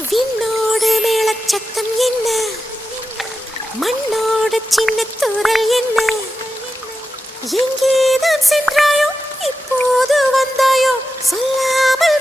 விண்ணோடு மேளச்சத்தம் என்ன, மண்ணோடு சின்ன தூரல் என்ன, எங்கேதான் சென்றாயோ இப்போது வந்தாயோ சொல்லாமல்